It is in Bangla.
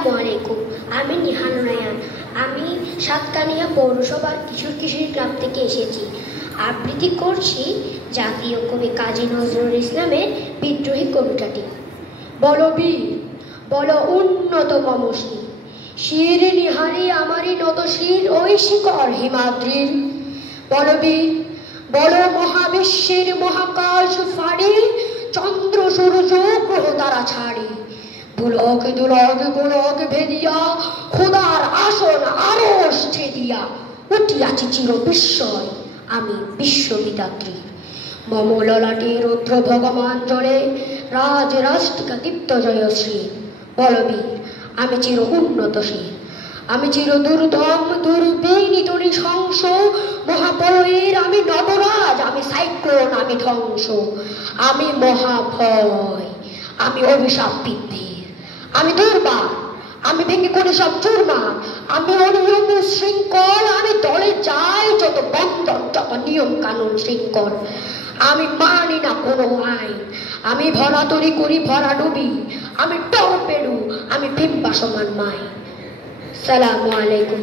আসসালামু আলাইকুম। আমি নিহান রায়ান। আমি সাতকানিয়া পৌরসভার কিশোর কিশোরী ক্লাব থেকে এসেছি। আবৃত্তি করছি জাতীয় কবি কাজী নজরুল ইসলামের বিদ্রোহী কবিতাটি। বলো বীর, বলো উন্নত মমশ্রী, শির নিহারি আমারই নত শির ওই শিকর হিমাদ্রির। বলো বীর, বলো মহাবিশ্বের মহাকাশ ফাড়ি, চন্দ্র সূর্য গ্রহ তারা ছাড়ি, দুলক দুলক গোলক ভেদিয়া খোদার আসন আরশ ছেদিয়া উঠিয়াছি চির বিস্ময় আমি বিশ্ববিদাত্রী। মম ললাটে রুদ্র ভগবান জলে রাজ রাষ্ট্রিকা দীপ্ত জয়শ্রী। বলবীর, আমি চির উন্নতশীল, আমি চির দুর্দম দুর্বিনীত নৃশংস মহাপলয়ের আমি নবরাজ, আমি সাইক্লোন, আমি ধ্বংস, আমি মহাভয়, আমি অভিশাপ বীর, আমি দুর্বার, আমি ভেঙে করে সব চুরমার, আমি অনিয়ম শৃঙ্খল, আমি দলে যাই যত বন্ধন যত নিয়ম কানুন শৃঙ্খল, আমি মানি না কোনো আইন, আমি ভরা তরি করি ভরা ডুবি, আমি টর্পেডো, আমি বিম্বা সমান মাই। সালামু আলাইকুম।